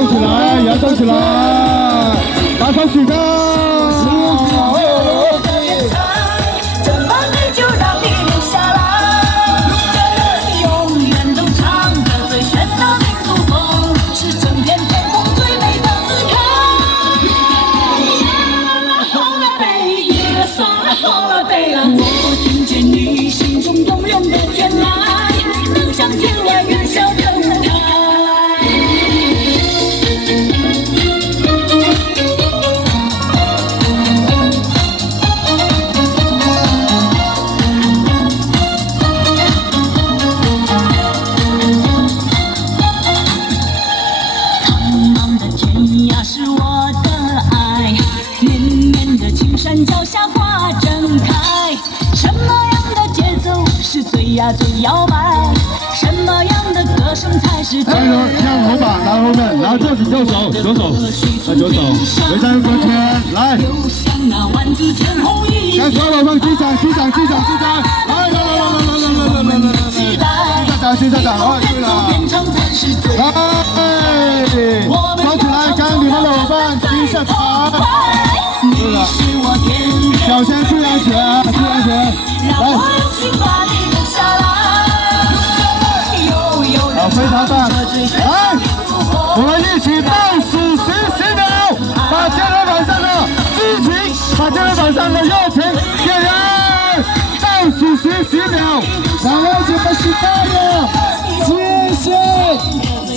动起来，摇动起来，把手举高。 我听见你心中动人的天籁，能上天外云霄的舞台。苍茫的天涯是我的爱，绵绵的青山脚下花正开。 什么样的节奏是最摇摆？什么样的歌声才是最？向后吧，拿后面，然后右手，左手，围上个圈，来。向左往上击掌，来，下掌，对了，来，抓起来，跟你们的伙伴击下掌，对了，小心注意安全，来。 好，非常棒！来，我们一起倒数10秒，把健身房上的激情，把健身房上的热情点燃。倒数10秒，让我们把时代的接线、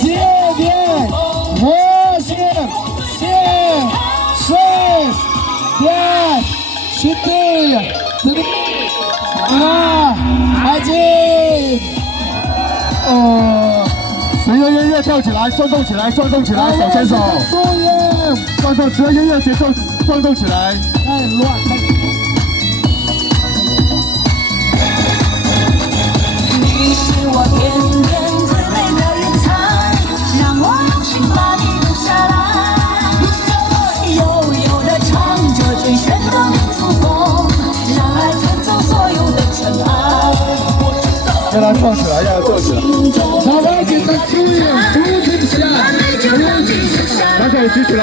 节点、和谐、线、水、电、兄弟，开机。 随着音乐跳起来，转动起来，手牵手，转动，随着音乐节奏转动起来。太乱。你是我天边最美的云彩，让我用心把你留下来。悠悠地唱着最炫的民族风，让爱穿走所有的尘埃。 让它放起来，让它坐起来。好，外景的注意，不停下，把手举起来。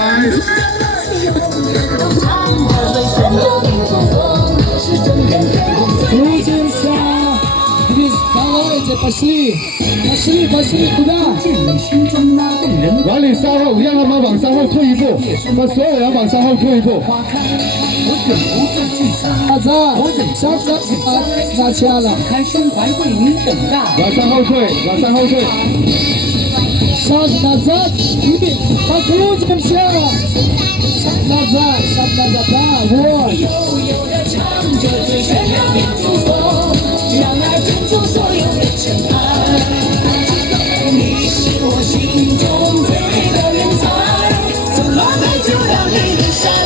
不停下，到了位置，пошли，куда？管理稍后，让他们往稍后退一步，把所有人往稍后退一步。 拿下了，开胸怀为您等待。往上后退，Шаг назад, и покрутимся. Шаг назад, да, вот. 悠悠地唱着最炫的民族风，让爱震出所有的尘埃。你是我心中最美的云彩，怎么美就让你留下来。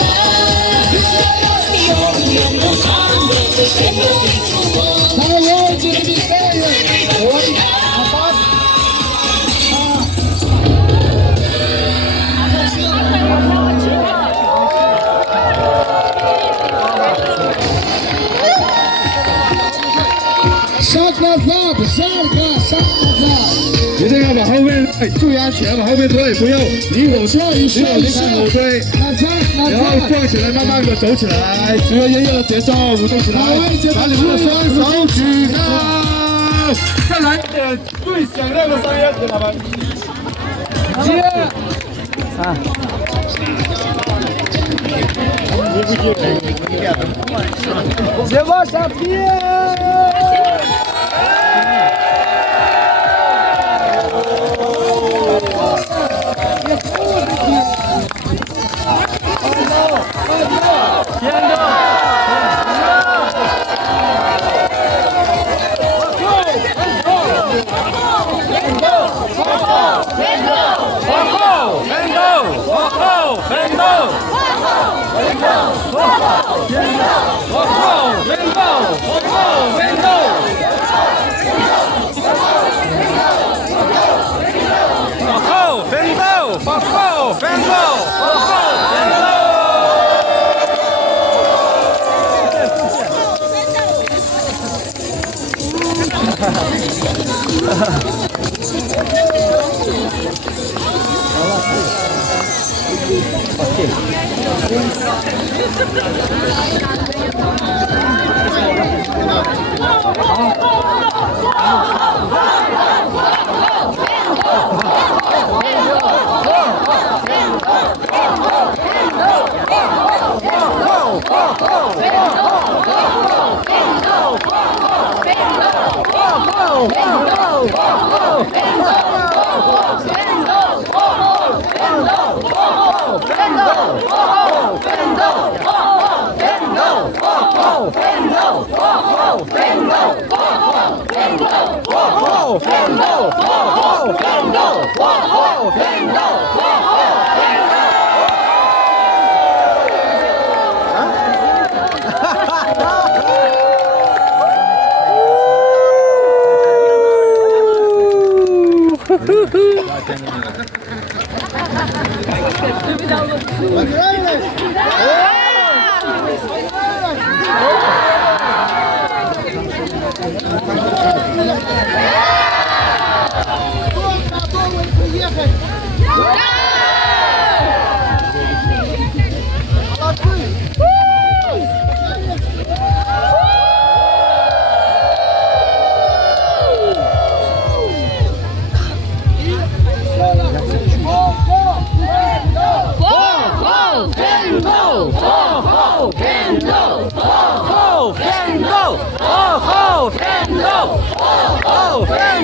永远都唱着最炫的民族风。Шаг назад, шаг назад。一定要往后面退，注意安全，往后面退，不要离火开火推，然后转起来，慢慢的走起来，随着音乐的节奏舞动起来，把你们的双手举高，再来一点最响亮的声音，给他们。接啊。 Где ваш ответ?好了。Ho, ho, ho, ho, ho, ho, ho, ho,